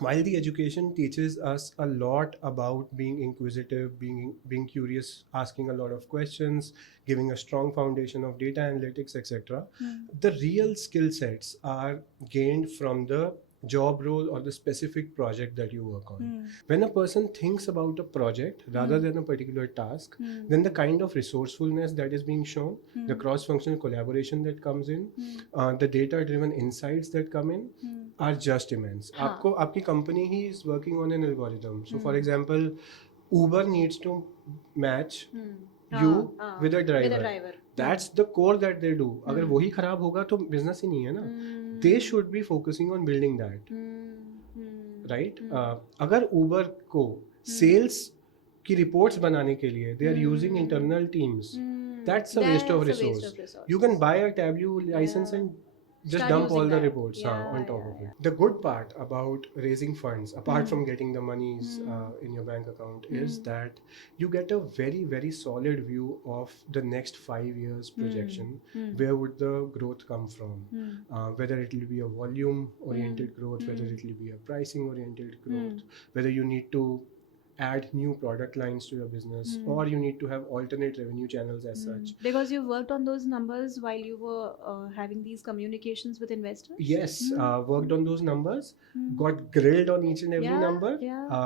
while the education teaches us a lot about being inquisitive, being curious, asking a lot of questions, giving a strong foundation of data analytics, etc., the real skill sets are gained from the job role or the specific project that you work on. When a person thinks about a project rather than a particular task, then the kind of resourcefulness that is being shown, the cross-functional collaboration that comes in, the data-driven insights that come in, are just immense. आपको आपकी company he is working on an algorithm. So for example, Uber needs to match you with a driver. That's the core that they do. अगर वही खराब होगा तो business ही नहीं है ना. They should be focusing on building that. Right? अगर Uber को sales की reports बनाने के लिए they are using internal teams, that's a waste of resource. You can buy a Tableau license and just Start dump all using the that. reports on top of it. The good part about raising funds, apart from getting the monies in your bank account, is that you get a very, very solid view of the next 5 years projection. Where would the growth come from? Whether it will be a volume oriented growth, whether it will be a pricing oriented growth, whether you need to add new product lines to your business, or you need to have alternate revenue channels as such. Because you worked on those numbers while you were having these communications with investors? Yes, worked on those numbers, got grilled on each and every number.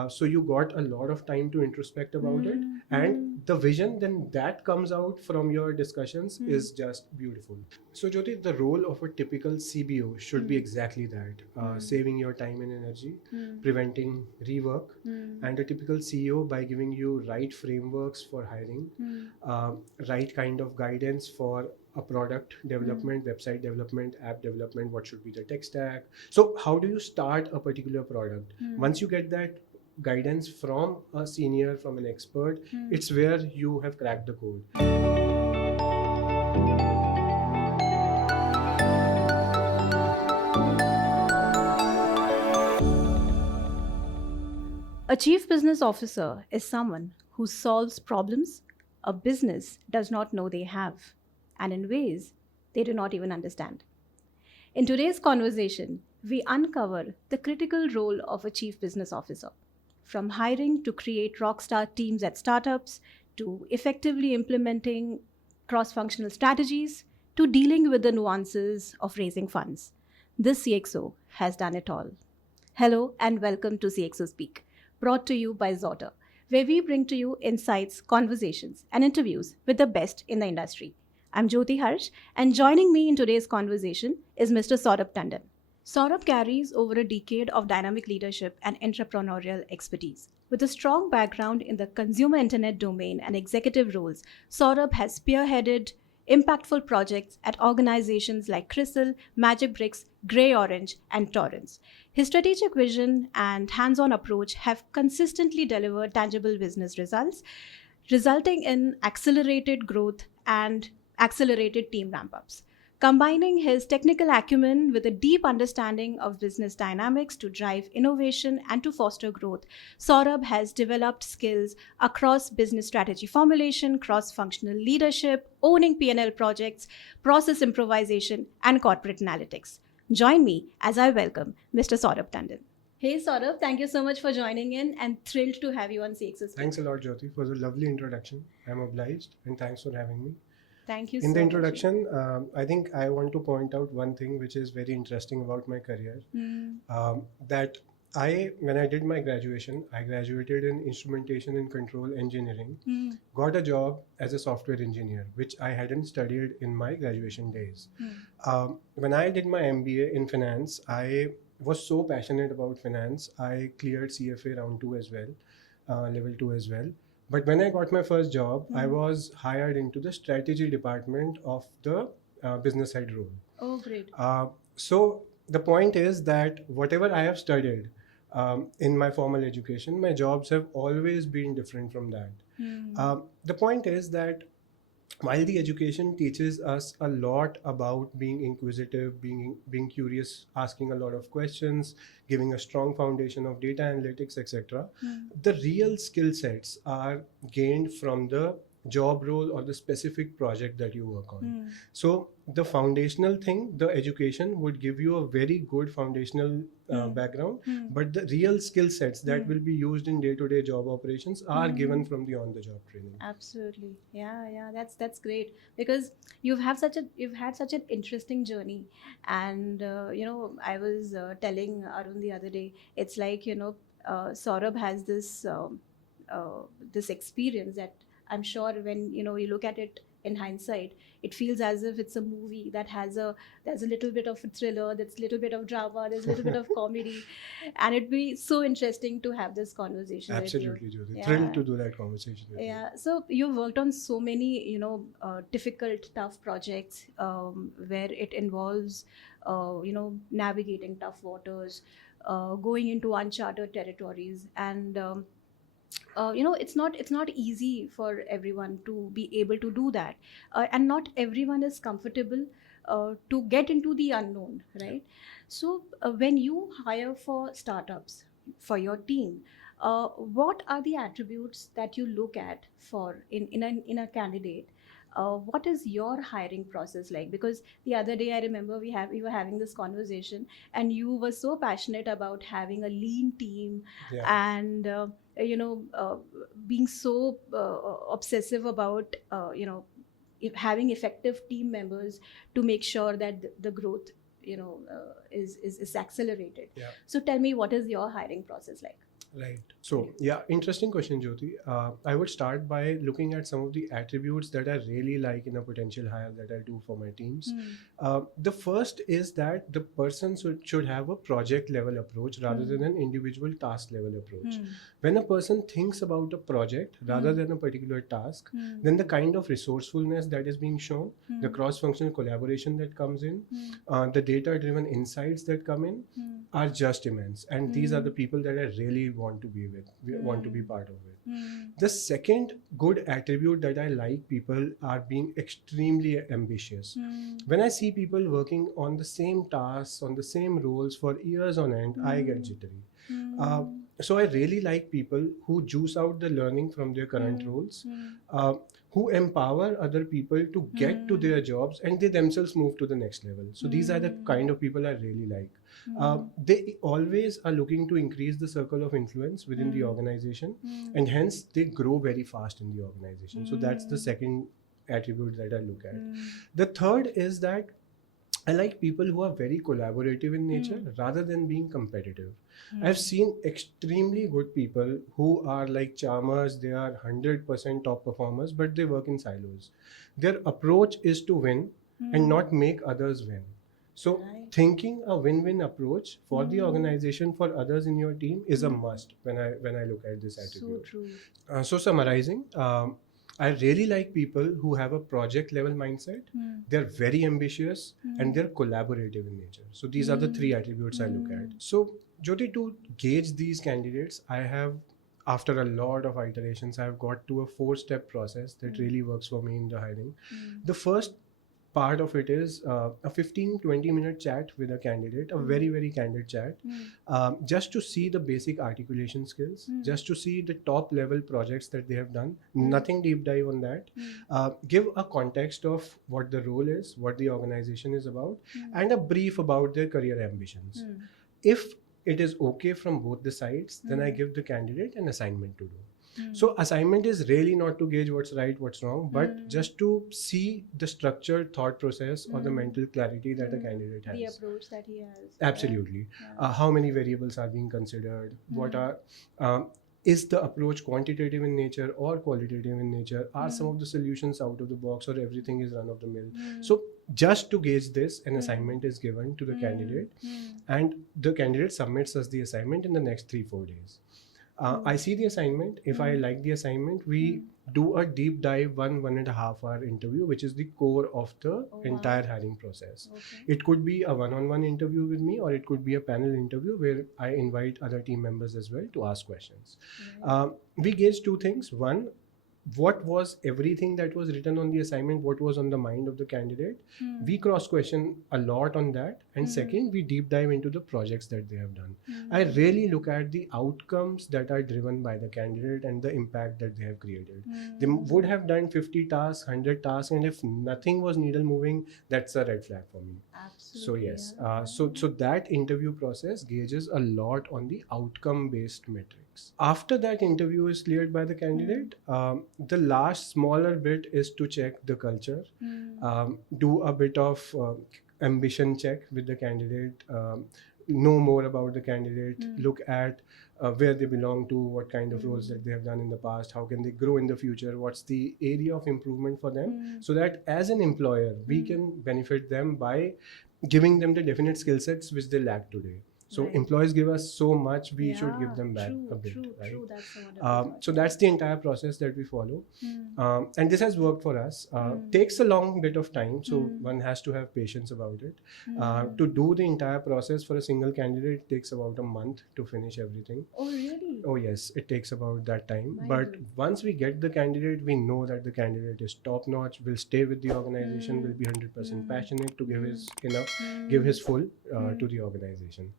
So you got a lot of time to introspect about it, and the vision then that comes out from your discussions is just beautiful. So Jyoti, the role of a typical CBO should be exactly that, saving your time and energy, preventing rework, and a typical CEO by giving you right frameworks for hiring, right kind of guidance for a product development, website development, app development, what should be the tech stack. So how do you start a particular product? Once you get that guidance from a senior, from an expert, it's where you have cracked the code. A chief business officer is someone who solves problems a business does not know they have, and in ways they do not even understand. In today's conversation, we uncover the critical role of a chief business officer, from hiring to create rockstar teams at startups, to effectively implementing cross functional strategies, to dealing with the nuances of raising funds. This CXO has done it all. Hello and welcome to CXO Speak, brought to you by Zawter, where we bring to you insights, conversations, and interviews with the best in the industry. I'm Jyoti Harsh, and joining me in today's conversation is Mr. Saurabh Tandon. Saurabh carries over a decade of dynamic leadership and entrepreneurial expertise. With a strong background in the consumer internet domain and executive roles, Saurabh has spearheaded impactful projects at organizations like Crystal, Magic Bricks, Grey Orange, and Torrance. His strategic vision and hands-on approach have consistently delivered tangible business results, resulting in accelerated growth and accelerated team ramp-ups. Combining his technical acumen with a deep understanding of business dynamics to drive innovation and to foster growth, Saurabh has developed skills across business strategy formulation, cross-functional leadership, owning P&L projects, process improvisation, and corporate analytics. Join me as I welcome Mr. Saurabh Tandon. Hey Saurabh, thank you so much for joining in and thrilled to have you on CXO. Thanks a lot, Jyoti, for the lovely introduction. I'm obliged, and thanks for having me. Thank you In so the much. introduction, I think I want to point out one thing which is very interesting about my career. That when I did my graduation, I graduated in instrumentation and control engineering, got a job as a software engineer, which I hadn't studied in my graduation days. When I did my MBA in finance, I was so passionate about finance, I cleared CFA round 2 as well, level 2 as well. But when I got my first job, I was hired into the strategy department of the business head role. Oh, great. So the point is that whatever I have studied in my formal education, my jobs have always been different from that. The point is that while the education teaches us a lot about being inquisitive, being curious, asking a lot of questions, giving a strong foundation of data analytics, etc., the real skill sets are gained from the job role or the specific project that you work on. So the foundational thing, the education would give you a very good foundational background, but the real skill sets that will be used in day-to-day job operations are given from the on-the-job training. Absolutely. Yeah, that's great, because you've had such an interesting journey. And I was telling Arun the other day, it's like, Saurabh has this experience that I'm sure when you look at it in hindsight, it feels as if it's a movie that there's a little bit of a thriller, there's a little bit of drama, there's a little bit of comedy, and it'd be so interesting to have this conversation Absolutely, with you. Jyoti. Thrilled to do that conversation with you. Yeah, so you've worked on so many, difficult, tough projects, where it involves, navigating tough waters, going into uncharted territories, and it's not easy for everyone to be able to do that, and not everyone is comfortable to get into the unknown, right? So when you hire for startups for your team, what are the attributes that you look at for in a candidate? What is your hiring process like? Because the other day I remember we were having this conversation, and you were so passionate about having a lean team, and being so obsessive about having effective team members to make sure that the growth is accelerated. So tell me, what is your hiring process like? Right. So, yeah, interesting question, Jyoti. I would start by looking at some of the attributes that I really like in a potential hire that I do for my teams. The first is that the person should have a project level approach rather than an individual task level approach. When a person thinks about a project rather than a particular task, then the kind of resourcefulness that is being shown, the cross-functional collaboration that comes in, the data-driven insights that come in are just immense. And these are the people that I really want to be with, want to be part of it. The second good attribute that I like people are being extremely ambitious. When I see people working on the same tasks, on the same roles for years on end, I get jittery. So I really like people who juice out the learning from their current roles, who empower other people to get to their jobs and they themselves move to the next level. So these are the kind of people I really like. They always are looking to increase the circle of influence within the organization, and hence they grow very fast in the organization. So that's the second attribute that I look at. The third is that I like people who are very collaborative in nature rather than being competitive. I've seen extremely good people who are like charmers, they are 100% top performers, but they work in silos. Their approach is to win and not make others win. So thinking a win-win approach for the organization, for others in your team is a must when I look at this attribute. So true. So summarizing, I really like people who have a project level mindset. They're very ambitious and they're collaborative in nature. So these are the three attributes I look at. So Jyoti, to gauge these candidates, after a lot of iterations, I've got to a 4-step process that really works for me in the hiring. The first part of it is a 15-20 minute chat with a candidate, a very, very candid chat, just to see the basic articulation skills, just to see the top level projects that they have done, nothing deep dive on that. Give a context of what the role is, what the organization is about, and a brief about their career ambitions. If it is okay from both the sides, then I give the candidate an assignment to do. So assignment is really not to gauge what's right, what's wrong, but just to see the structured thought process or the mental clarity that a candidate has. The approach that he has. Absolutely. How many variables are being considered? What are is the approach quantitative in nature or qualitative in nature? Are some of the solutions out of the box or everything is run of the mill? So just to gauge this, an assignment is given to the candidate, and the candidate submits us the assignment in the next 3-4 days. I see the assignment. If I like the assignment, we do a deep dive 1.5 hour interview, which is the core of the entire hiring process. It could be a one-on-one interview with me, or it could be a panel interview where I invite other team members as well to ask questions. We gauge two things. One, what was everything that was written on the assignment, what was on the mind of the candidate. We cross question a lot on that, and second, we deep dive into the projects that they have done. I really look at the outcomes that are driven by the candidate and the impact that they have created. They would have done 50 tasks, 100 tasks, and if nothing was needle moving, that's a red flag for me. So Absolutely. yes, so that interview process gauges a lot on the outcome based metrics. After that interview is cleared by the candidate, the last smaller bit is to check the culture, do a bit of ambition check with the candidate, know more about the candidate, look at where they belong to, what kind of roles that they have done in the past, how can they grow in the future, what's the area of improvement for them, so that as an employer we can benefit them by giving them the definite skill sets which they lack today. So Right. employees give us so much, we should give Yeah, them back true, a bit, true, right? true. That's a wonderful thought. So that's the entire process that we follow, and this has worked for us. Takes a long bit of time, so one has to have patience about it. To do the entire process for a single candidate takes about a month to finish everything. Oh, really? Oh yes, it takes about that time. My But God. once we get the candidate, we know that the candidate is top notch, will stay with the organization, will be 100% passionate to give his give his full to the organization.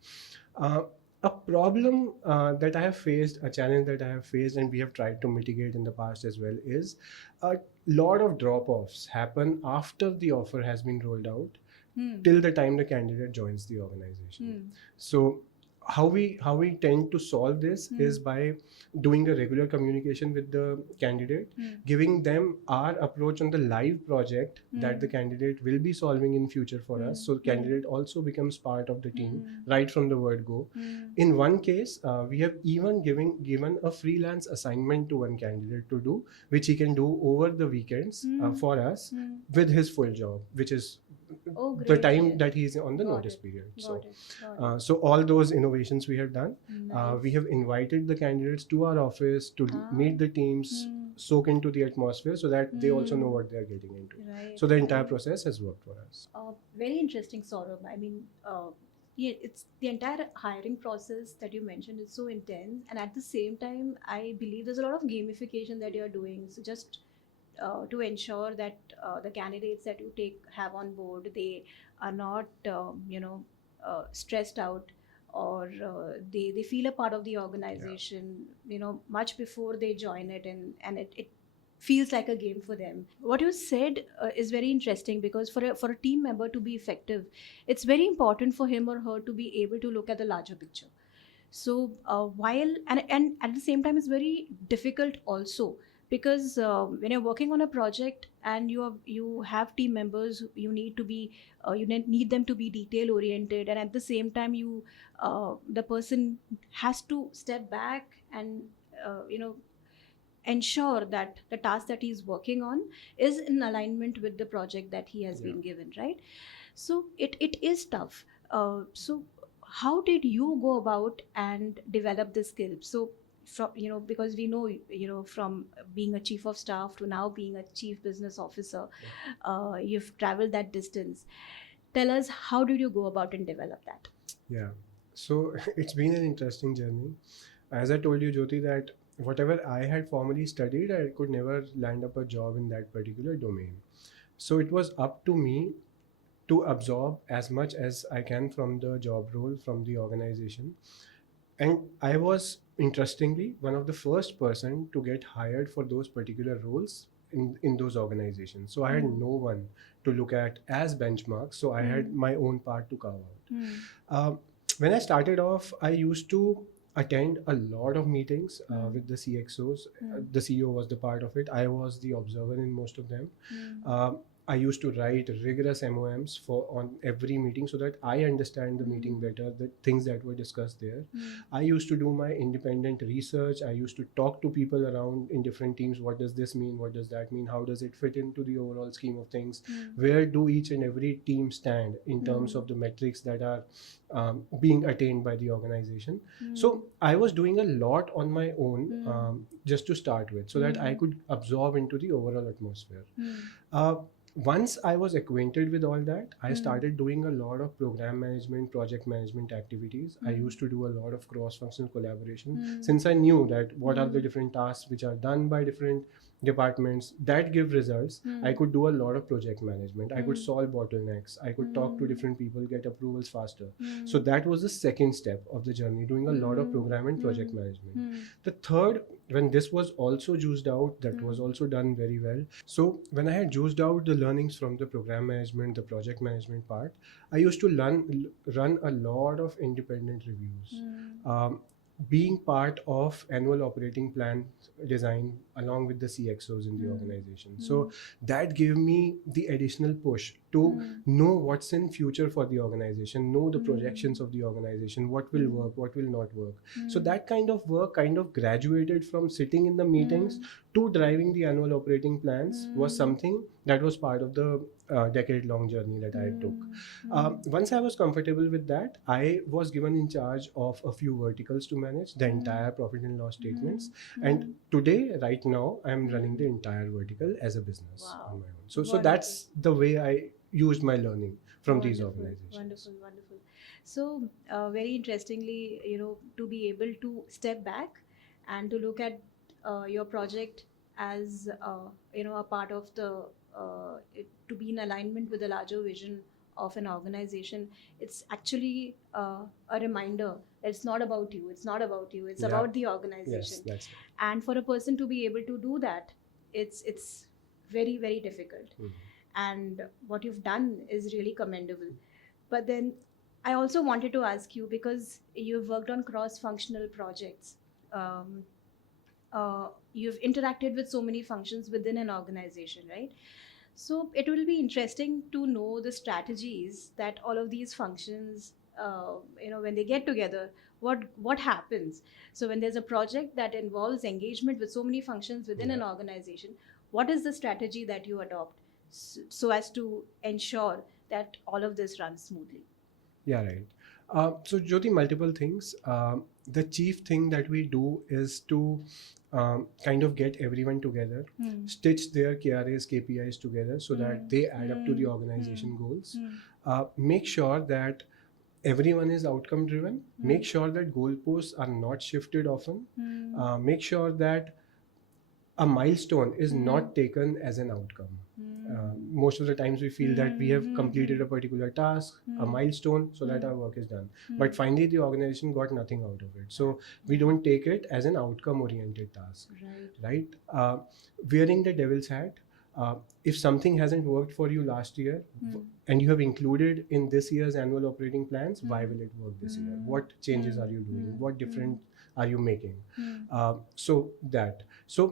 Uh, a problem that I have faced, a challenge that I have faced, and we have tried to mitigate in the past as well, is a lot of drop-offs happen after the offer has been rolled out till the time the candidate joins the organization. So how we tend to solve this is by doing a regular communication with the candidate, giving them our approach on the live project that the candidate will be solving in future for us, so the candidate also becomes part of the team right from the word go. In one case, we have even given a freelance assignment to one candidate to do, which he can do over the weekends for us with his full job, which is Oh, the great. time that he's on the Got notice it. period. Got So it. Got it. so all those innovations we have done. Nice. We have invited the candidates to our office to meet the teams, soak into the atmosphere, so that they also know what they are getting into. Right. So the entire process has worked for us. Very interesting, Saurabh. I mean, yeah, it's the entire hiring process that you mentioned is so intense, and at the same time, I believe there's a lot of gamification that you're doing. So just to ensure that the candidates that you have on board, they are not stressed out, or they feel a part of the organization, much before they join it, and it feels like a game for them. What you said is very interesting, because for a team member to be effective, it's very important for him or her to be able to look at the larger picture. So while and at the same time, it's very difficult also, because when you're working on a project and you have team members, you need to be need them to be detail oriented, and at the same time, the person has to step back and ensure that the task that he's working on is in alignment with the project that he has been given, right? So it is tough. So how did you go about and develop the skill? So from, because we know, from being a chief of staff to now being a chief business officer, you've traveled that distance. Tell us, how did you go about and develop that? Yeah. So it's been an interesting journey. As I told you, Jyoti, that whatever I had formally studied, I could never land up a job in that particular domain. So it was up to me to absorb as much as I can from the job role, from the organization. And I was, interestingly, one of the first person to get hired for those particular roles in those organizations. So I had no one to look at as benchmarks. So I had my own part to carve out. When I started off, I used to attend a lot of meetings with the CXOs. The CEO was the part of it. I was the observer in most of them. I used to write rigorous MOMs for on every meeting, so that I understand the meeting better, the things that were discussed there. I used to do my independent research. I used to talk to people around in different teams. What does this mean? What does that mean? How does it fit into the overall scheme of things? Where do each and every team stand in terms of the metrics that are being attained by the organization? So I was doing a lot on my own, just to start with, so that I could absorb into the overall atmosphere. Once I was acquainted with all that, I started doing a lot of program management, project management activities. I used to do a lot of cross-functional collaboration, since I knew that what are the different tasks which are done by different departments that give results. I could do a lot of project management. I could solve bottlenecks. I could talk to different people, get approvals faster. So that was the second step of the journey, doing a lot of program and project management. The third, when this was also juiced out, that was also done very well. So when I had juiced out the learnings from the program management, the project management part, I used to run a lot of independent reviews. Being part of annual operating plan design along with the CXOs in the organization. So that gave me the additional push to know what's in future for the organization, know the projections of the organization, what will work, what will not work. So that kind of work kind of graduated from sitting in the meetings to driving the annual operating plans was something that was part of the decade-long journey that I took. Once I was comfortable with that, I was given in charge of a few verticals to manage the entire profit and loss statements. And today, right now, I'm running the entire vertical as a business on my own. So that's the way I used my learning from these organizations. Wonderful. So very interestingly, to be able to step back and to look at your project as a part of the to be in alignment with the larger vision of an organization. It's actually a reminder that it's not about you, it's about the organization. Yes, that's right. And for a person to be able to do that, it's very, very difficult. And what you've done is really commendable. But then I also wanted to ask you, because you've worked on cross-functional projects, you've interacted with so many functions within an organization, right? So it will be interesting to know the strategies that all of these functions, when they get together, what happens. So when there's a project that involves engagement with so many functions within an organization, what is the strategy that you adopt so as to ensure that all of this runs smoothly? Yeah, right. So Jyoti, multiple things. The chief thing that we do is to kind of get everyone together, stitch their KRAs, KPIs together so that they add up to the organization goals. Make sure that everyone is outcome driven. Make sure that goalposts are not shifted often. Make sure that a milestone is not taken as an outcome. Most of the times we feel that we have completed a particular task, a milestone, so that our work is done. But finally the organization got nothing out of it. So we don't take it as an outcome oriented task, right? Wearing the devil's hat, if something hasn't worked for you last year and you have included in this year's annual operating plans, why will it work this year? What changes are you doing? What different are you making? So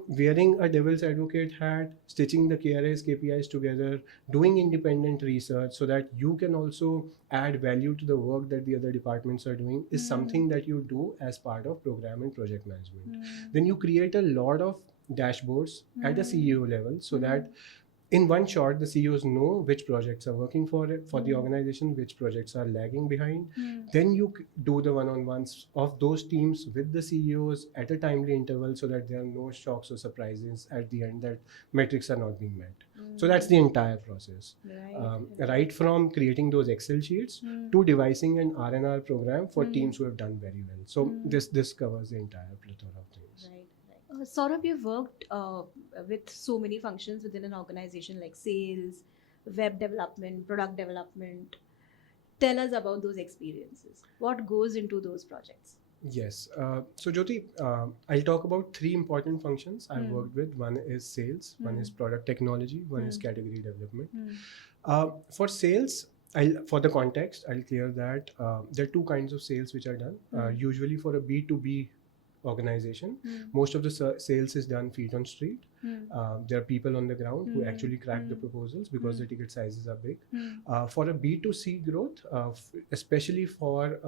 wearing a devil's advocate hat, stitching the KRAs, KPIs together, doing independent research so that you can also add value to the work that the other departments are doing is something that you do as part of program and project management. Then you create a lot of dashboards at the CEO level so that in one shot, the CEOs know which projects are working for the organization, which projects are lagging behind. Then you do the one-on-ones of those teams with the CEOs at a timely interval so that there are no shocks or surprises at the end that metrics are not being met. So that's the entire process. Right from creating those Excel sheets to devising an R&R program for teams who have done very well. So this covers the entire plethora of things. Saurabh, you've worked with so many functions within an organization like sales, web development, product development. Tell us about those experiences. What goes into those projects? Yes. So Jyoti, I'll talk about three important functions I've worked with. One is sales, one is product technology, one is category development. For sales, for the context, I'll clear that there are two kinds of sales which are done. Usually for a B2B organization, most of the sales is done feet on street. There are people on the ground who actually crack the proposals because the ticket sizes are big. For a B2C growth, especially for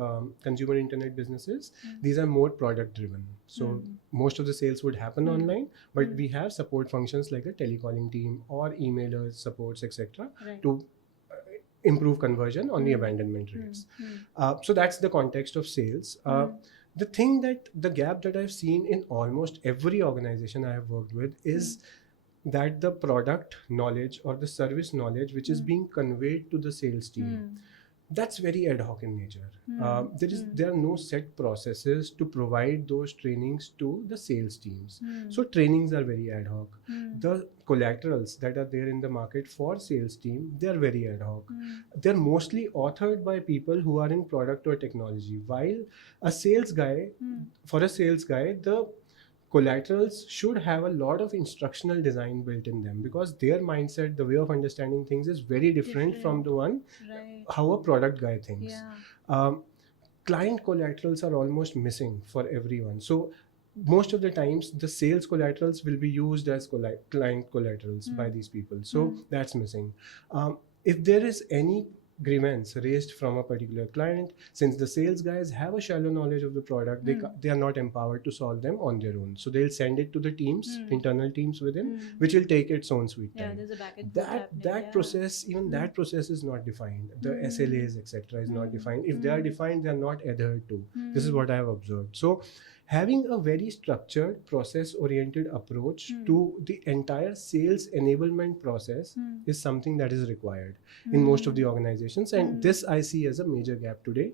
consumer internet businesses, these are more product driven. So most of the sales would happen online, but we have support functions like a telecalling team or emailers, supports, etc. to improve conversion on the abandonment rates. So that's the context of sales. The gap that I've seen in almost every organization I have worked with is that the product knowledge or the service knowledge which is being conveyed to the sales team that's very ad hoc in nature. There are no set processes to provide those trainings to the sales teams. So trainings are very ad hoc. The collaterals that are there in the market for sales team, they are very ad hoc. They're mostly authored by people who are in product or technology. While a sales guy, for a sales guy, the collaterals should have a lot of instructional design built in them, because their mindset, the way of understanding things is very different from the one Right. how a product guy thinks. Yeah. Client collaterals are almost missing for everyone. So most of the times the sales collaterals will be used as client collaterals by these people. So that's missing. If there is any grievance raised from a particular client, since the sales guys have a shallow knowledge of the product, they are not empowered to solve them on their own. So they'll send it to the teams, internal teams within, which will take its own sweet time. There's a back and forth happening. That process, even that process is not defined. The SLAs, etc., is not defined. If they are defined, they are not adhered to. This is what I have observed. So having a very structured, process oriented approach to the entire sales enablement process is something that is required in most of the organizations, and this I see as a major gap today,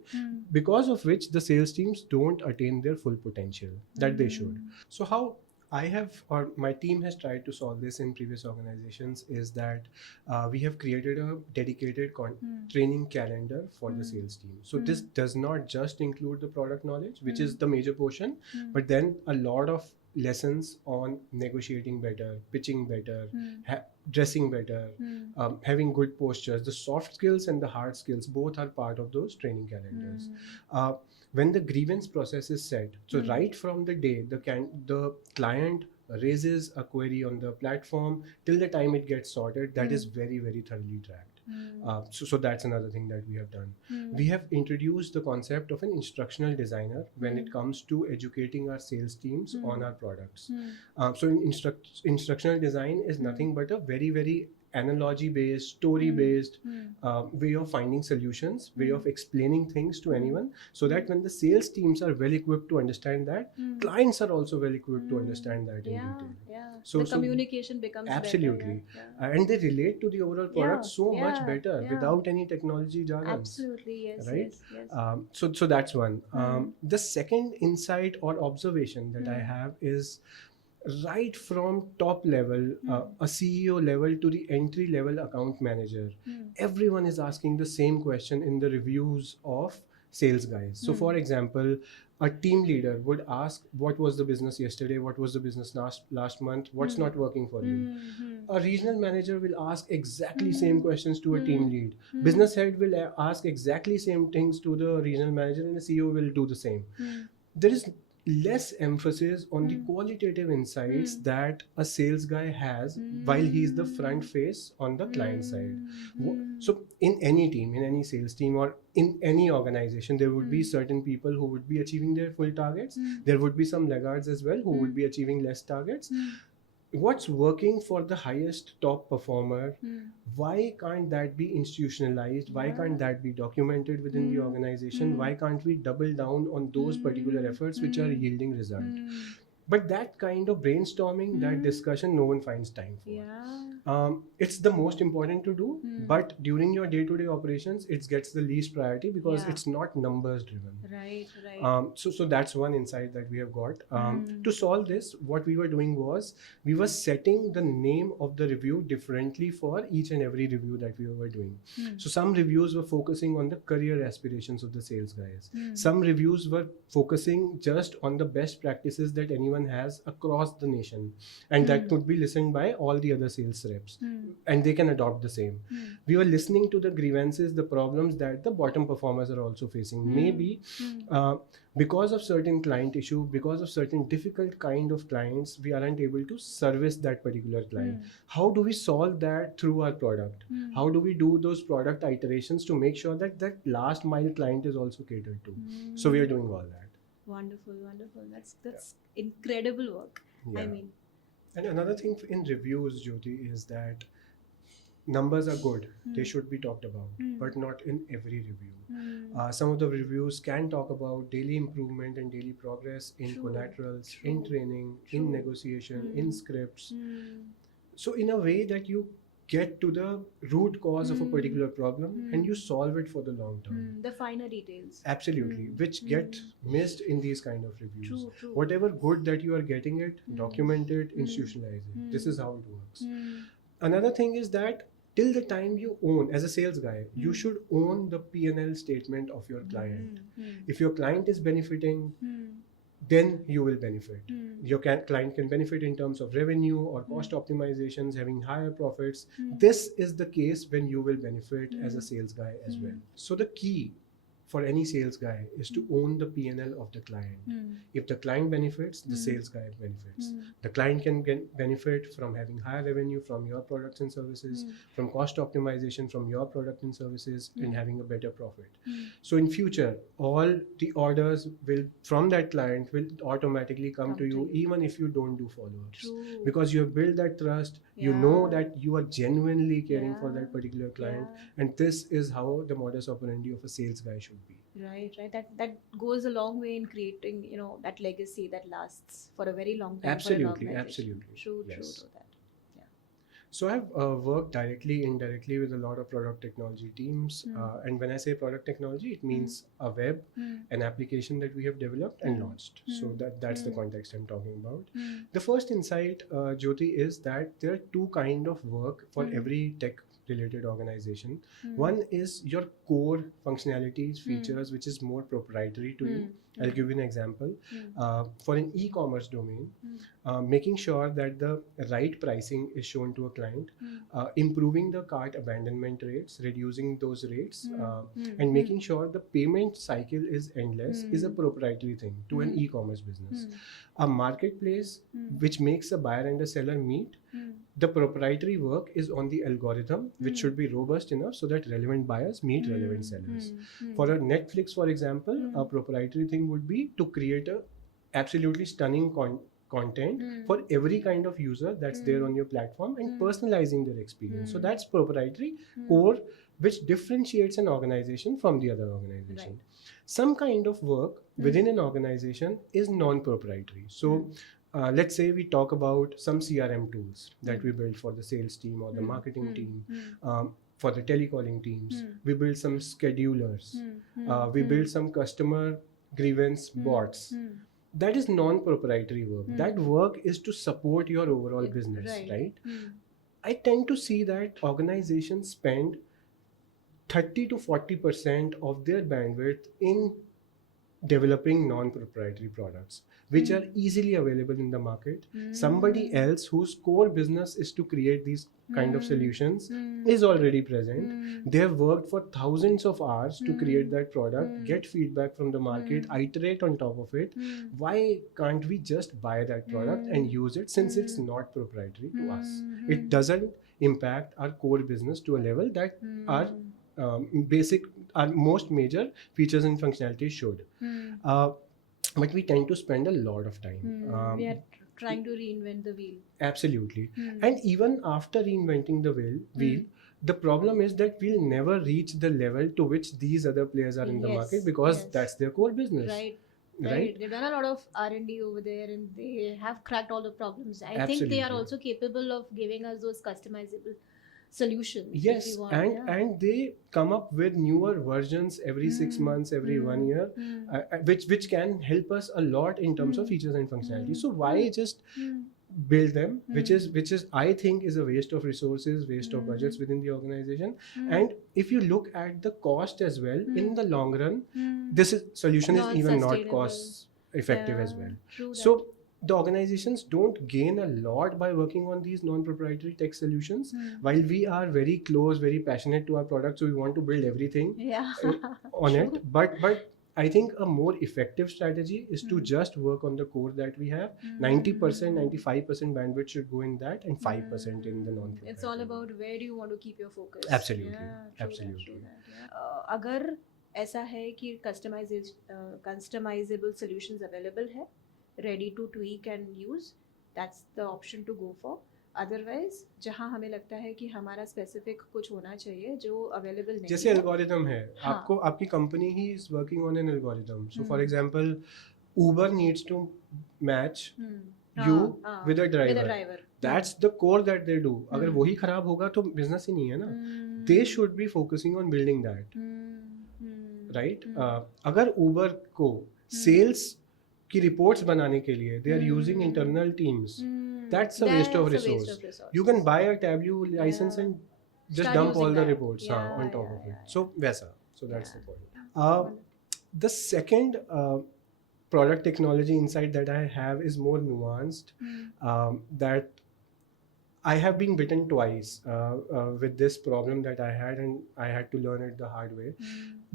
because of which the sales teams don't attain their full potential that they should. So how I have, or my team has tried to solve this in previous organizations, is that we have created a dedicated training calendar for the sales team. So this does not just include the product knowledge, which is the major portion, but then a lot of lessons on negotiating better, pitching better, dressing better, having good postures. The soft skills and the hard skills both are part of those training calendars. When the grievance process is set, so right from the day the client raises a query on the platform till the time it gets sorted, that is very, very thoroughly tracked. So that's another thing that we have done. We have introduced the concept of an instructional designer when it comes to educating our sales teams on our products. So instructional design is nothing but a very, very analogy based, story based way of finding solutions, way of explaining things to anyone, so that when the sales teams are well equipped to understand that, clients are also well equipped to understand that in detail. So the communication becomes absolutely better, and they relate to the overall product so much better without any technology jargons. Absolutely, yes, Right? yes. So that's one. The second insight or observation that I have is, right from top level, a CEO level to the entry level account manager, everyone is asking the same question in the reviews of sales guys. So for example, a team leader would ask, what was the business yesterday, what was the business last month, what's not working for you. A regional manager will ask exactly same questions to a team lead. Business head will ask exactly same things to the regional manager, and the CEO will do the same. There is less emphasis on the qualitative insights that a sales guy has while he's the front face on the client side. So in any team, in any sales team, or in any organization, there would be certain people who would be achieving their full targets. There would be some laggards as well who would be achieving less targets. What's working for the highest top performer, why can't that be institutionalized? Why can't that be documented within the organization? Why can't we double down on those particular efforts which are yielding result? But that kind of brainstorming, that discussion, no one finds time for. It's the most important to do, but during your day-to-day operations, it gets the least priority because it's not numbers driven. Right. So that's one insight that we have got. To solve this, what we were doing was, we were setting the name of the review differently for each and every review that we were doing. So some reviews were focusing on the career aspirations of the sales guys. Some reviews were focusing just on the best practices that anyone has across the nation, and that could be listened by all the other sales reps, and they can adopt the same. We were listening to the grievances, the problems that the bottom performers are also facing. Maybe because of certain client issue, because of certain difficult kind of clients, we aren't able to service that particular client. How do we solve that through our product? How do we do those product iterations to make sure that that last mile client is also catered to? So we are doing all that. Wonderful. That's incredible work. I mean, and another thing in reviews, Jyoti, is that numbers are good. They should be talked about, but not in every review. Some of the reviews can talk about daily improvement and daily progress in collaterals, in training, in negotiation, in scripts. So in a way that you get to the root cause of a particular problem and you solve it for the long term. The finer details. Absolutely, which get missed in these kind of reviews. True. Whatever good that you are getting it, document it, institutionalize it. This is how it works. Another thing is that till the time you own, as a sales guy, you should own the P&L statement of your client. If your client is benefiting, then you will benefit. Your client can benefit in terms of revenue or cost optimizations, having higher profits. This is the case when you will benefit as a sales guy as well. So the key for any sales guy is to own the P&L of the client. If the client benefits, the sales guy benefits. The client can benefit from having higher revenue from your products and services, from cost optimization from your product and services, and having a better profit. So in future, all the orders will from that client will automatically come to you, even if you don't do follow-ups. Because you have built that trust, you know that you are genuinely caring for that particular client, and this is how the modus operandi of a sales guy should be. Right. That goes a long way in creating, that legacy that lasts for a very long time. Absolutely. True that. Yeah. So I've worked directly, indirectly with a lot of product technology teams, and when I say product technology, it means a web, an application that we have developed and launched. So that's the context I'm talking about. The first insight, Jyoti, is that there are two kind of work for every tech related organization. One is your core functionalities, features, which is more proprietary to you. I'll give you an example. For an e-commerce domain, making sure that the right pricing is shown to a client, improving the cart abandonment rates, reducing those rates, and making sure the payment cycle is endless is a proprietary thing to an e-commerce business. A marketplace which makes a buyer and a seller meet, the proprietary work is on the algorithm, which should be robust enough so that relevant buyers meet relevant sellers. For a Netflix, for example, a proprietary thing would be to create a absolutely stunning content for every kind of user that's there on your platform and personalizing their experience. So that's proprietary core, which differentiates an organization from the other organization. Right. Some kind of work within an organization is non-proprietary. So let's say we talk about some CRM tools that we build for the sales team or the marketing team, for the telecalling teams. We build some schedulers. We build some customer grievance bots. That is non-proprietary work. That work is to support your overall business, right? I tend to see that organizations spend 30 to 40% of their bandwidth in developing non-proprietary products, which are easily available in the market. Somebody else whose core business is to create these kind of solutions is already present. They have worked for thousands of hours to create that product, get feedback from the market, iterate on top of it. Why can't we just buy that product and use it, since it's not proprietary to us? It doesn't impact our core business to a level that our our most major features and functionalities should. But we tend to spend a lot of time. We are trying to reinvent the wheel. Absolutely. And even after reinventing the wheel, the problem is that we'll never reach the level to which these other players are in the market, because that's their core business. Right. They've done a lot of R&D over there and they have cracked all the problems. I think they are also capable of giving us those customizable solutions. Yes, and they come up with newer versions every 6 months, every 1 year, which can help us a lot in terms of features and functionality. So why just build them, which is I think is a waste of resources, waste of budgets within the organization. And if you look at the cost as well, in the long run, this solution is even not cost effective as well. So the organizations don't gain a lot by working on these non-proprietary tech solutions. While we are very close, very passionate to our product, so we want to build everything on it. But I think a more effective strategy is to just work on the core that we have. 90%, 95% bandwidth should go in that, and 5% in the non-proprietary. It's all about where do you want to keep your focus. Absolutely. Absolutely. अगर ऐसा है कि customizable solutions available है, ready to tweak and use, that's the option to go for. Otherwise, जहाँ हमें लगता है कि हमारा स्पेसिफिक कुछ होना चाहिए जो अवेलेबल नहीं है, जैसे एल्गोरिथम है, आपको आपकी company he is working on an algorithm. So for example, Uber needs to match you हाँ, with a with a driver. driver. That's the core that they do. अगर वही खराब होगा तो business ही नहीं है ना. They should be focusing on building that, right? अगर Uber को sales की reports बनाने के लिए they are using internal teams, that's a waste of resource. You can buy a Tableau license and just Start dump all using the that. reports Yeah, on top yeah, of it. yeah, So वैसा. So that's Yeah. the point. The second product technology insight that I have is more nuanced. That I have been bitten twice with this problem that I had, and I had to learn it the hard way.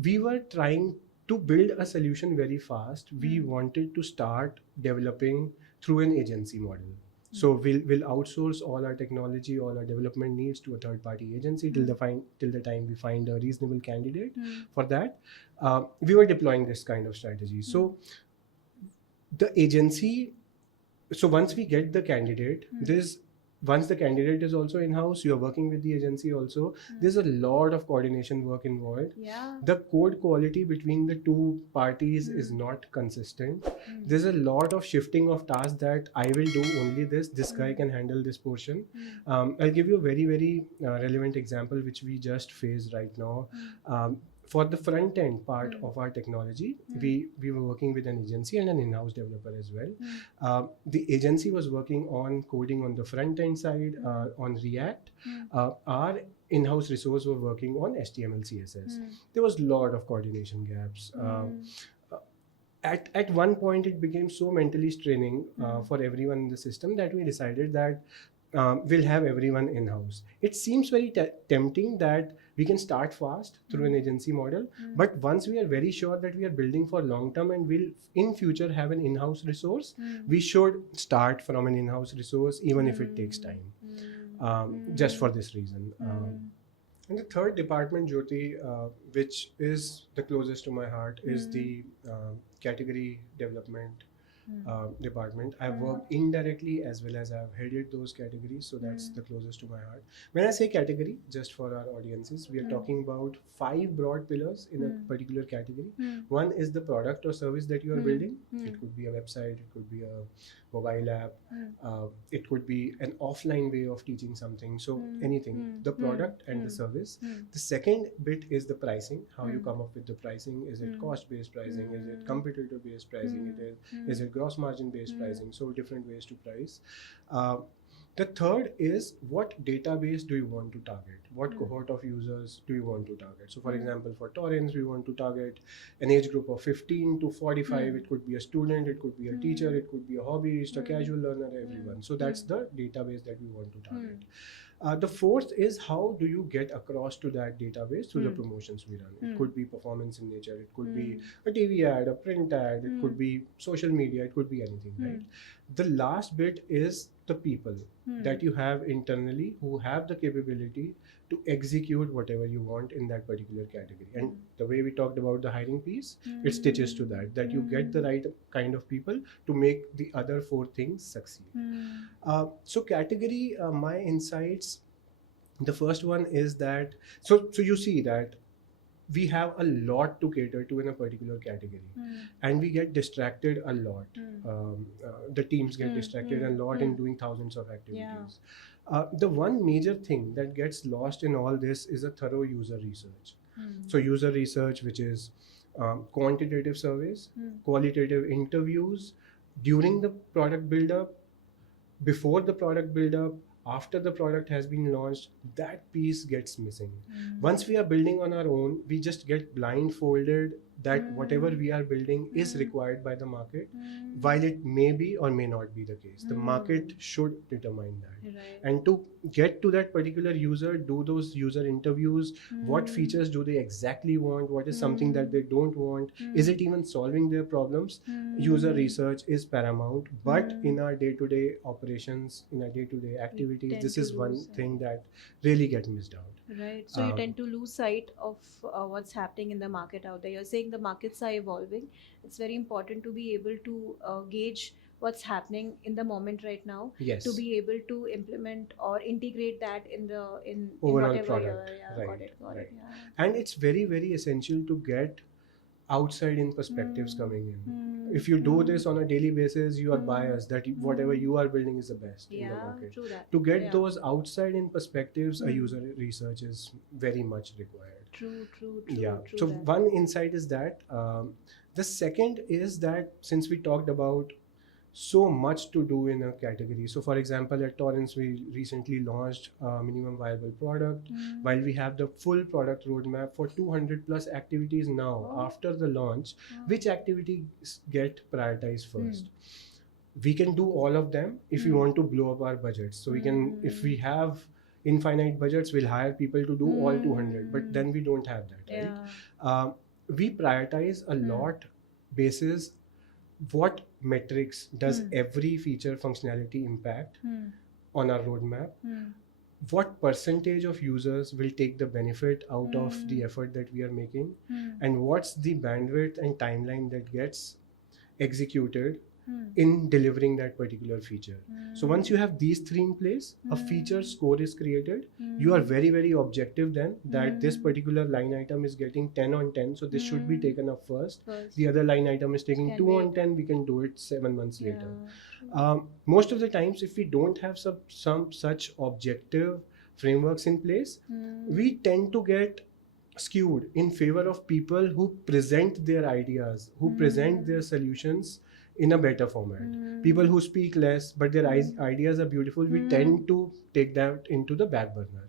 We were trying to build a solution very fast. We wanted to start developing through an agency model. So we'll outsource all our technology, all our development needs to a third-party agency till the time we find a reasonable candidate for that. We were deploying this kind of strategy. So the agency. So once we get the candidate, once the candidate is also in-house, you're working with the agency also, there's a lot of coordination work involved. The code quality between the two parties is not consistent. There's a lot of shifting of tasks that I will do only this guy can handle this portion. I'll give you a very, very relevant example which we just faced right now. For the front end part of our technology, we were working with an agency and an in-house developer as well. The agency was working on coding on the front end side on React. Our in-house resource were working on HTML, CSS. There was a lot of coordination gaps. At one point, it became so mentally straining for everyone in the system that we decided that we'll have everyone in-house. It seems very tempting that we can start fast through an agency model, but once we are very sure that we are building for long term and will in future have an in-house resource, we should start from an in-house resource even if it takes time, just for this reason. And the third department, Jyoti, which is the closest to my heart, is the category development department. I've worked indirectly as well as I've headed those categories, so that's the closest to my heart. When I say category, just for our audiences, we are talking about 5 broad pillars in a particular category. One is the product or service that you are building. It could be a website, it could be a mobile app, it could be an offline way of teaching something. So anything, the product and the service. The second bit is the pricing, how you come up with the pricing. Is it cost-based pricing? Is it competitor-based pricing? Is it gross margin-based pricing? So different ways to price. The third is what database do you want to target? What cohort of users do you want to target? So for example, for Torrents, we want to target an age group of 15 to 45. It could be a student, it could be a teacher, it could be a hobbyist, a casual learner, everyone. So that's the database that we want to target. The fourth is how do you get across to that database through the promotions we run. It could be performance in nature, it could be a TV ad, a print ad, it could be social media, it could be anything, right? The last bit is the people that you have internally who have the capability to execute whatever you want in that particular category. And the way we talked about the hiring piece, it stitches to that you get the right kind of people to make the other 4 things succeed. So category, my insights, the first one is that, so you see that we have a lot to cater to in a particular category, and we get distracted a lot. The teams get distracted a lot in doing thousands of activities. The one major thing that gets lost in all this is a thorough user research. So user research, which is quantitative surveys, qualitative interviews during the product build-up, before the product build-up, after the product has been launched, that piece gets missing. Once we are building on our own, we just get blindfolded that whatever we are building is required by the market, while it may be or may not be the case. The market should determine that. Right. And to get to that particular user, do those user interviews, what features do they exactly want, what is something that they don't want, is it even solving their problems? User research is paramount, but in our day-to-day operations, in our day-to-day activities, tend this to is one lose, thing that really gets missed out. Right. So you tend to lose sight of what's happening in the market out there. You're saying the markets are evolving. It's very important to be able to gauge what's happening in the moment right now. Yes. To be able to implement or integrate that in Overall whatever product. you're, Right, got it, right. yeah. And it's very, very essential to get outside in perspectives coming in. If you do this on a daily basis, you are biased that whatever you are building is the best in the market. True that. To get those outside in perspectives, a user research is very much required. True, So that. one insight is that. The second is that since we talked about so much to do in a category. So for example, at Torrance, we recently launched a minimum viable product. While we have the full product roadmap for 200 plus activities now, after the launch, which activities get prioritized first? We can do all of them if we want to blow up our budgets. So we can, if we have infinite budgets, we'll hire people to do all 200, but then we don't have that, right? We prioritize a lot basis what metrics does every feature functionality impact on our roadmap, what percentage of users will take the benefit out of the effort that we are making, and what's the bandwidth and timeline that gets executed in delivering that particular feature. So once you have these three in place, a feature score is created. You are very, very objective then that this particular line item is getting 10 on 10. So this should be taken up first. The other line item is taking 2 on 10. We can do it 7 months later. Most of the times, if we don't have some such objective frameworks in place, we tend to get skewed in favor of people who present their ideas, who present their solutions in a better format. People who speak less, but their ideas are beautiful, we tend to take that into the back burner.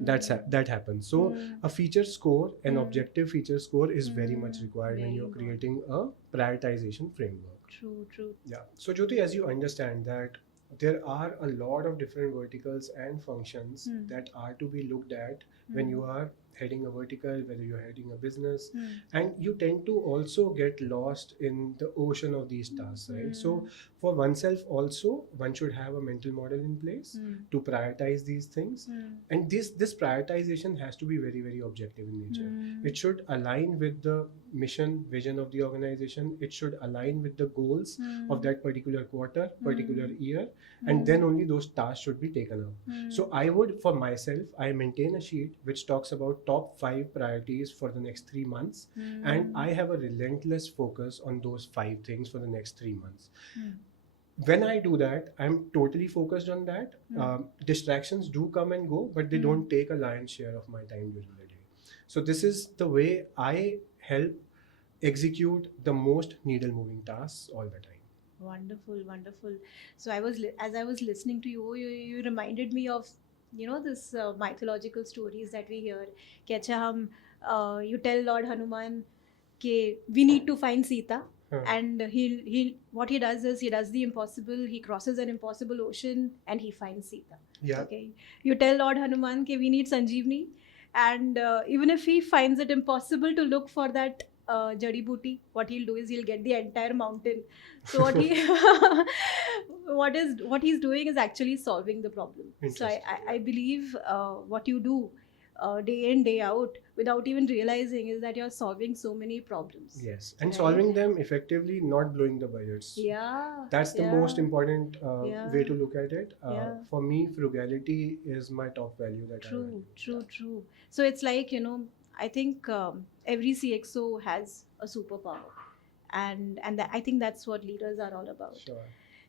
That happens. So a feature score, an objective feature score is very much required when you're creating a prioritization framework. True. Yeah. So Jyoti, as you understand that there are a lot of different verticals and functions that are to be looked at when you are heading a vertical, whether you're heading a business, and you tend to also get lost in the ocean of these tasks, right? So for oneself also, one should have a mental model in place to prioritize these things, and this prioritization has to be very, very objective in nature. It should align with the mission, vision of the organization. It should align with the goals of that particular quarter, particular year, and then only those tasks should be taken up. So I would, for myself, I maintain a sheet which talks about top 5 priorities for the next 3 months, and I have a relentless focus on those 5 things for the next 3 months. When I do that, I'm totally focused on that. Distractions do come and go, but they don't take a lion's share of my time during the day. So this is the way I help execute the most needle moving tasks all the time. Wonderful. So as I was listening to you reminded me of this mythological stories that we hear. कि अच्छा हम you tell Lord Hanuman कि we need to find Sita, and he what he does is he does the impossible. He crosses an impossible ocean and he finds Sita. Okay, you tell Lord Hanuman कि we need Sanjeevani, and even if he finds it impossible to look for that jari booty, what he'll do is he'll get the entire mountain. So what he's doing is actually solving the problem. So I believe what you do day in, day out, without even realizing, is that you're solving so many problems. Yes, and solving them effectively, not blowing the budgets. That's the most important way to look at it. For me, frugality is my top value that I value. True. So it's like, I think every CXO has a superpower, and I think that's what leaders are all about. Sure.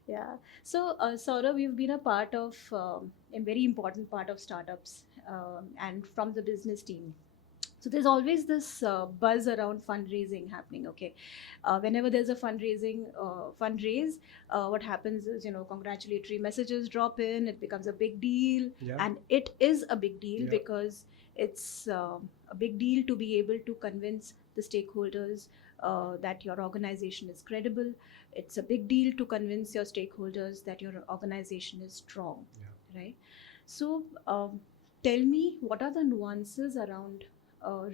Yeah. So Saurabh, you've been a part of a very important part of startups and from the business team. So there's always this buzz around fundraising happening. Okay, whenever there's a fundraise, what happens is congratulatory messages drop in. It becomes a big deal, and it is a big deal because it's a big deal to be able to convince the stakeholders that your organization is credible. It's a big deal to convince your stakeholders that your organization is strong, right? So tell me, what are the nuances around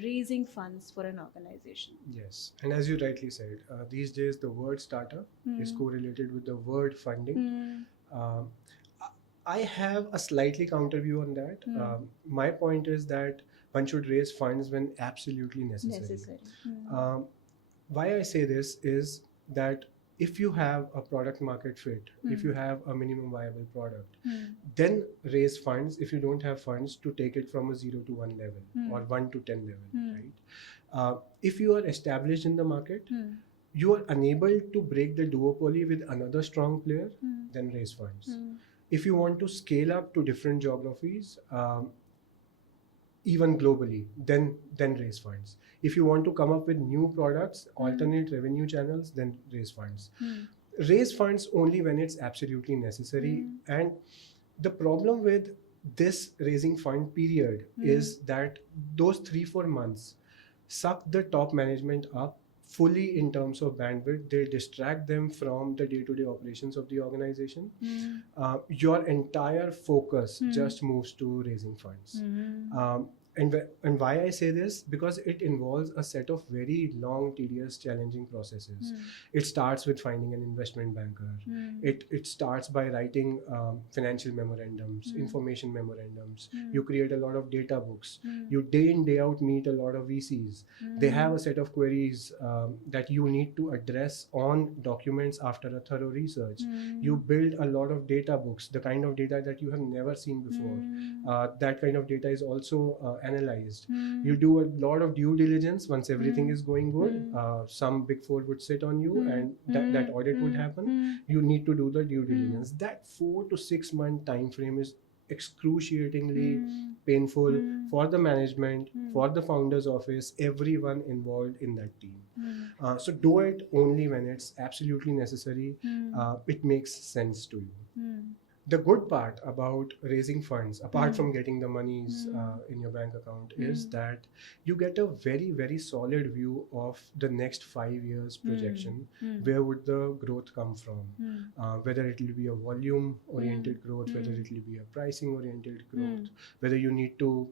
raising funds for an organization? Yes, and as you rightly said, these days the word startup is correlated with the word funding. I have a slightly counter view on that. My point is that one should raise funds when absolutely necessary. Why I say this is that if you have a product market fit, if you have a minimum viable product, then raise funds if you don't have funds to take it from a 0 to 1 level or 1 to 10 level, right? If you are established in the market, you are unable to break the duopoly with another strong player, then raise funds. If you want to scale up to different geographies, even globally, then raise funds. If you want to come up with new products, alternate revenue channels, then raise funds. Raise funds only when it's absolutely necessary. And the problem with this raising fund period is that those 3-4 months suck the top management up fully in terms of bandwidth. They distract them from the day-to-day operations of the organization. Your entire focus just moves to raising funds. And why I say this? Because it involves a set of very long, tedious, challenging processes. It starts with finding an investment banker. It starts by writing financial memorandums, information memorandums. You create a lot of data books. You day in, day out meet a lot of VCs. They have a set of queries that you need to address on documents after a thorough research. You build a lot of data books, the kind of data that you have never seen before. That kind of data is also analyzed. You do a lot of due diligence once everything is going good. Some big four would sit on you and that audit would happen. You need to do the due diligence. That 4 to 6 month time frame is excruciatingly painful for the management, for the founder's office, everyone involved in that team. So do it only when it's absolutely necessary. It makes sense to you. The good part about raising funds, apart from getting the monies in your bank account, is that you get a very, very solid view of the next 5 years projection. Where would the growth come from? Whether it will be a volume oriented growth, whether it will be a pricing oriented growth, whether you need to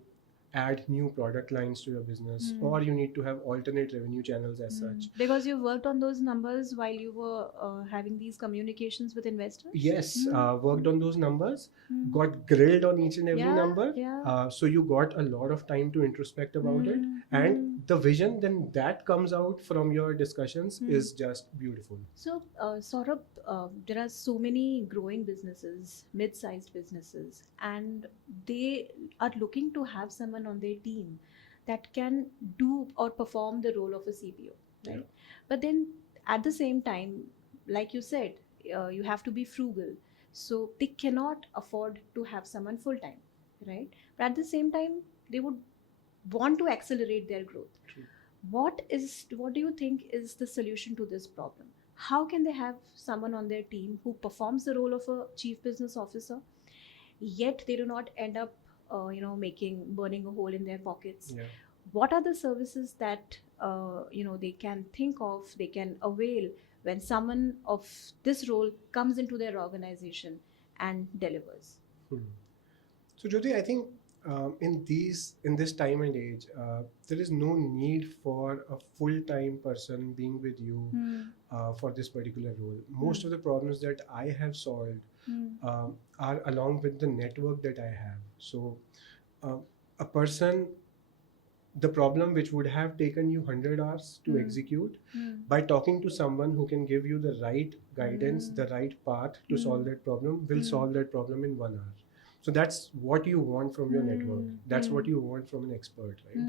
add new product lines to your business, or you need to have alternate revenue channels as such. Because you worked on those numbers while you were having these communications with investors? Yes, worked on those numbers, got grilled on each and every number. So you got a lot of time to introspect about it. And the vision then that comes out from your discussions is just beautiful. So, Saurabh, there are so many growing businesses, mid-sized businesses, and they are looking to have someone on their team that can do or perform the role of a CBO, right? But then at the same time, like you said, you have to be frugal. So they cannot afford to have someone full-time, right? But at the same time, they would want to accelerate their growth. True. What do you think is the solution to this problem? How can they have someone on their team who performs the role of a chief business officer, yet they do not end up burning a hole in their pockets? What are the services that they can think of, they can avail when someone of this role comes into their organization and delivers? So Jyoti, I think in this time and age, there is no need for a full-time person being with you for this particular role. Most of the problems that I have solved are along with the network that I have. So a person, the problem which would have taken you 100 hours to execute, by talking to someone who can give you the right guidance, the right path to solve that problem, will solve that problem in 1 hour. So that's what you want from your network. That's what you want from an expert, right?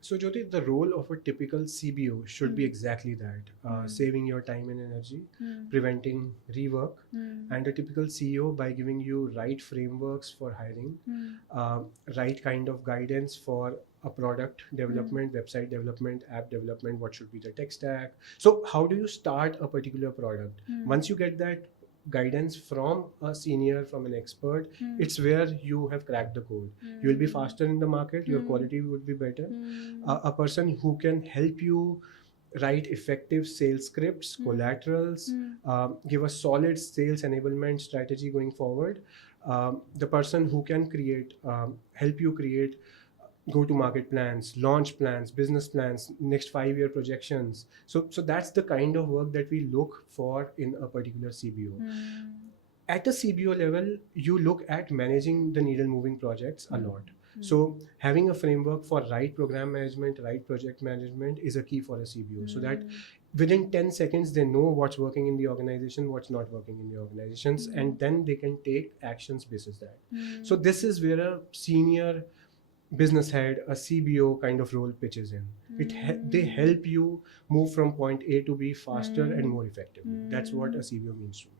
So Jyoti, the role of a typical CBO should be exactly that, saving your time and energy, preventing rework, and a typical CEO by giving you right frameworks for hiring, right kind of guidance for a product development, website development, app development, what should be the tech stack. So how do you start a particular product? Once you get that guidance from a senior, from an expert, it's where you have cracked the code. You will be faster in the market, your quality would be better. A person who can help you write effective sales scripts, collaterals, give a solid sales enablement strategy going forward. The person who can help you create go-to-market plans, launch plans, business plans, next 5-year projections. So that's the kind of work that we look for in a particular CBO. At a CBO level, you look at managing the needle-moving projects a lot. So having a framework for right program management, right project management is a key for a CBO. So that within 10 seconds, they know what's working in the organization, what's not working in the organizations, and then they can take actions basis that. So this is where a senior business head, a CBO kind of role pitches in. They help you move from point A to B faster and more effectively. That's what a CBO means to me.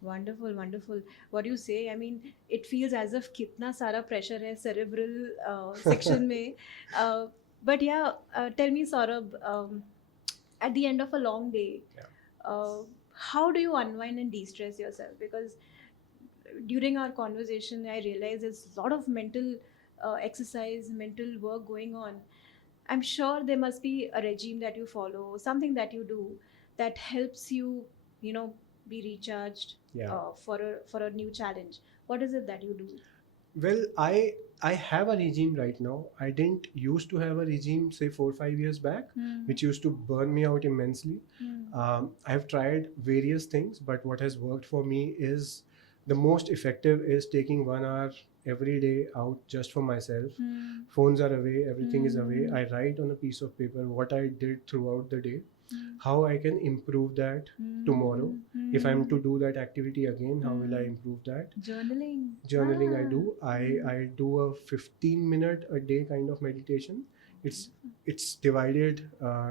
Wonderful, wonderful. What do you say? I mean, it feels as if कितना सारा pressure है cerebral section में. Uh, but yeah, tell me, Saurabh, at the end of a long day, Yeah. how do you unwind and de-stress yourself? Because during our conversation, I realized there's a lot of mental exercise, mental work going on. I'm sure there must be a regime that you follow, something that you do that helps you, you know, be recharged Yeah. for a new challenge. What is it that you do? Well, I have a regime right now. I didn't used to have a regime say 4 or 5 years back, which used to burn me out immensely. I've tried various things, but what has worked for me is the most effective is taking 1 hour every day out just for myself. Phones are away, everything is away. I write on a piece of paper what I did throughout the day, how I can improve that tomorrow. If I'm to do that activity again, how will I improve that? Journaling I do. I do a 15-minute a day kind of meditation. It's divided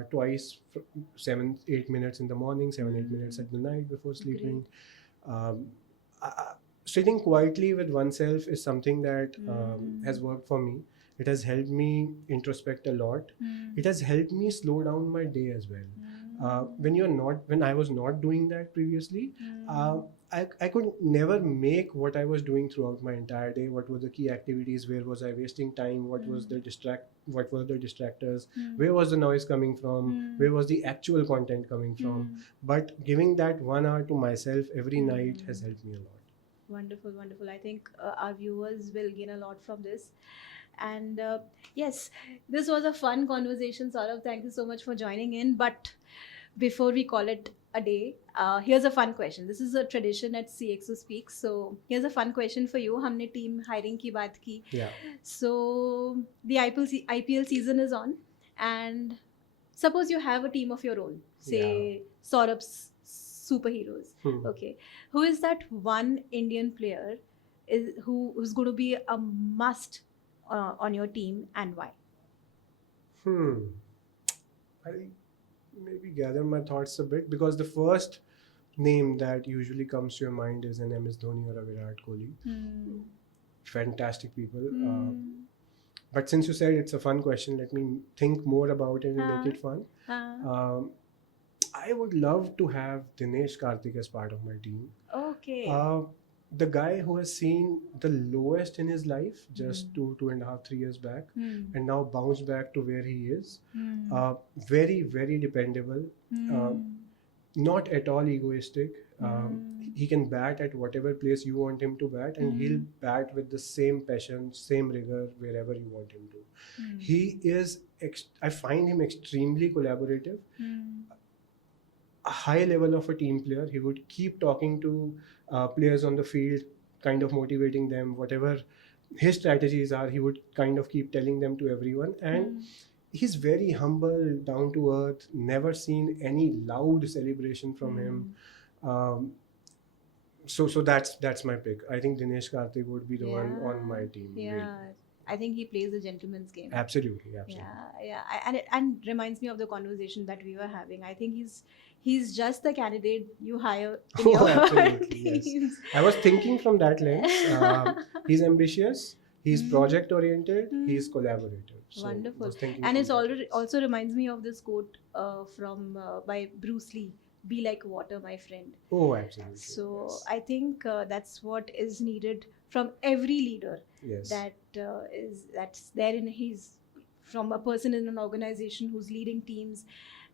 twice, 7-8 minutes in the morning, 7-8 minutes at the night before sleeping. Sitting quietly with oneself is something that has worked for me. It has helped me introspect a lot. It has helped me slow down my day as well. When I was not doing that previously, I could never make what I was doing throughout my entire day. What were the key activities? Where was I wasting time? What were the distractors? Where was the noise coming from? Where was the actual content coming from? But giving that 1 hour to myself every night has helped me a lot. Wonderful, wonderful. I think our viewers will gain a lot from this. And yes, this was a fun conversation, Saurabh. Thank you so much for joining in. But before we call it a day, here's a fun question. This is a tradition at CXO Speaks. So here's a fun question for you. हमने team hiring की बात की. Yeah. So the IPL season is on, and suppose you have a team of your own. Say Saurabh's superheroes. Okay, who is that one Indian player who's going to be a must on your team, and why? I maybe gather my thoughts a bit, because the first name that usually comes to your mind is an MS Dhoni or a Virat Kohli. Fantastic people. But since you said it's a fun question, let me think more about it and make it fun. I would love to have Dinesh Karthik as part of my team. Okay. The guy who has seen the lowest in his life just 2.5, 3 years back, and now bounced back to where he is. Very, very dependable. Not at all egoistic. He can bat at whatever place you want him to bat, and he'll bat with the same passion, same rigor wherever you want him to. He is, I find him extremely collaborative. A high level of a team player. He would keep talking to players on the field, kind of motivating them. Whatever his strategies are, he would kind of keep telling them to everyone. And he's very humble, down to earth. Never seen any loud celebration from him. So that's my pick. I think Dinesh Karthik would be the one on my team. Yeah. Really. I think he plays the gentleman's game. Absolutely. Yeah. And reminds me of the conversation that we were having. I think he's just the candidate you hire in your absolutely, teams. Yes. I was thinking from that lens. He's ambitious. He's project oriented. He's collaborative. So wonderful. And it also reminds me of this quote by Bruce Lee. Be like water, my friend. Oh, absolutely. So yes. I think that's what is needed from every leader. Yes. That's there in from a person in an organization who's leading teams,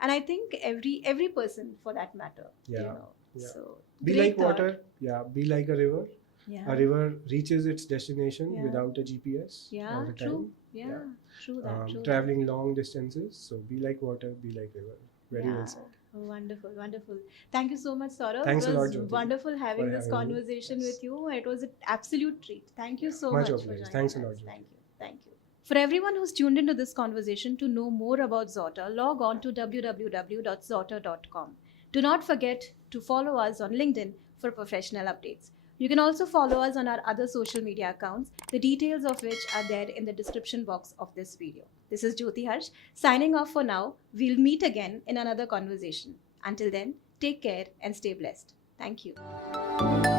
and I think every person for that matter. Yeah. You know. Yeah. So be like water. Yeah. Be like a river. Yeah. A river reaches its destination without a GPS all the time. True. Yeah. True that. Traveling long distances. So be like water. Be like river. Very well said. Wonderful, wonderful. Thank you so much, Saurabh. Thanks a lot, Jyoti. It was wonderful having this conversation with you. It was an absolute treat. Thank you so much for joining us. Thanks a lot, Jyoti. Thank you. For everyone who's tuned into this conversation, to know more about Zawter, log on to www.zawter.com. Do not forget to follow us on LinkedIn for professional updates. You can also follow us on our other social media accounts, the details of which are there in the description box of this video. This is Jyoti Harsh, signing off for now. We'll meet again in another conversation. Until then, take care and stay blessed. Thank you.